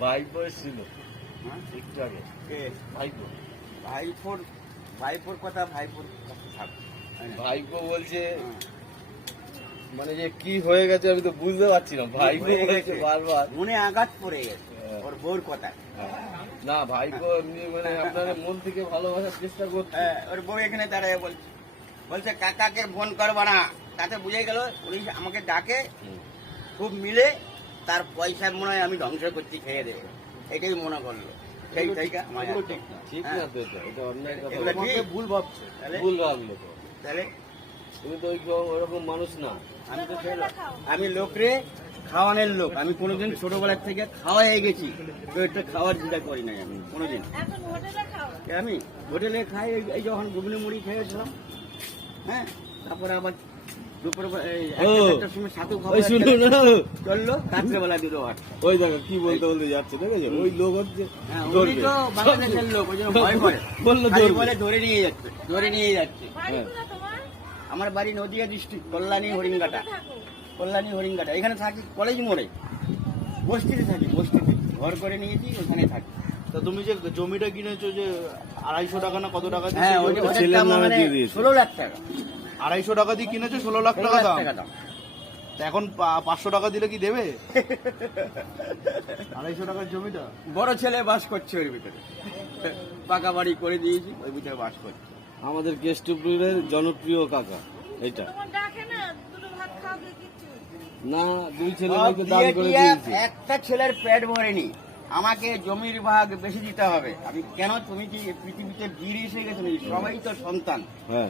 ভাইপো ছিল একটু আগে। ভাইপো ভাইপোর কথা ভাইপোর কথা থাক। ভাইপো বলছে মানে যে কি হয়ে গেছে আমি তো বুঝতে পারছি না। ভাইপো বলেছে বারবার, মনে আঘাত পড়ে গেছে ওর বউর কথা। না ভাইপো এমনি মানে আপনাদের মন থেকে ভালোবাসার চেষ্টা করছে। ওর বউ এখানে দাঁড়ায় বলছে কাকাকে ফোন করবা না। তাতে বুঝে গেল উনি আমাকে ডাকে, খুব মিলে তার পয়সার মনে হয় আমি ধ্বংস করতে খেয়ে দেবো, এটাই মনে করলো। সেই থেকে আমার ঠিক না তো, এটা অন্যায় কথা। এগুলো ঠিক? ভুল ভাবছো, ভুল ভাবলো তো। তাহলে তুমি তো ওরকম মানুষ না। আমি তো আমি লোকরে খাওয়ানোর লোক। আমি কোনোদিন ছোটবেলার থেকে খাওয়াই গেছি, তো এটা খাওয়ার যেটা করি নাই আমি কোনোদিন। আমি হোটেলে খাই, এই যখন ঘুগনি মুড়ি খেয়েছিলাম, হ্যাঁ, তারপরে আবার দুপুরে সময় সাথু খাবার চললো, রাত্রেবেলা দুটো ভাত। ওই দেখো কি বলতে বলতে যাচ্ছে, দেখেছো? ওই লোক হচ্ছে উনি তো বাংলাদেশের লোক, ওই জন্য ভয় করে, বললো বলে ধরে নিয়ে যাচ্ছে। আমার বাড়ি নদিয়া ডিস্ট্রিক্ট, কল্যাণী হরিঙ্গাটা। এখানে থাকি কলেজ মোড়ে, বস্তিতে থাকি, বস্তিতে ঘর করে নিয়েছি, ওখানে থাকি। তা তুমি যে জমিটা কিনেছো যে 250 টাকা না কত টাকা দিয়ে? হ্যাঁ, ছেলের নামে দিয়ে দিয়েছে। 16 লাখ টাকা। 250 টাকা দিয়ে কিনেছো, 16 লাখ টাকা দাম। তা এখন 500 টাকা দিলে কি দেবে? 250 টাকার জমিটা। বড় ছেলে বাস করছে ওর ভিতরে, পাকা বাড়ি করে দিয়েছি, ওই ভিতরে বাস করছে। আমাদের কেষ্টপুরের জনপ্রিয় কাকা এটা। না, দুই ছেলে মেয়েকে দান করে দিয়েছি। একটা ছেলের পেট ভরেনি, আমাকে জমির ভাগ বেশি দিতে হবে। আমি কেন, তুমি কি পৃথিবীতে বীর এসে গেছো? সবাই তো সন্তান,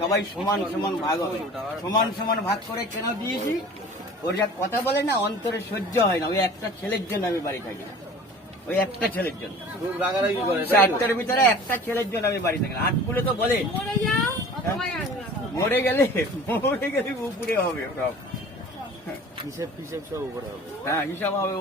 সবাই সমান সমান ভাগ হবে, সমান সমান ভাগ করে কেন দিয়েছি? ওর যা কথা বলে না, অন্তরে সহ্য হয় না। ওই একটা ছেলের জন্য আমি বাড়ি থাকি না, ওই একটা ছেলের জন্য। খুব রাগারাগি করে। 4টার ভিতরে একটা ছেলের জন্য আমি বাড়ি থাকি না। আটগুলো তো বলে মরে গেলে উপরে হবে সব, হিসেব সব উপরে হবে। হ্যাঁ, হিসাব হবে।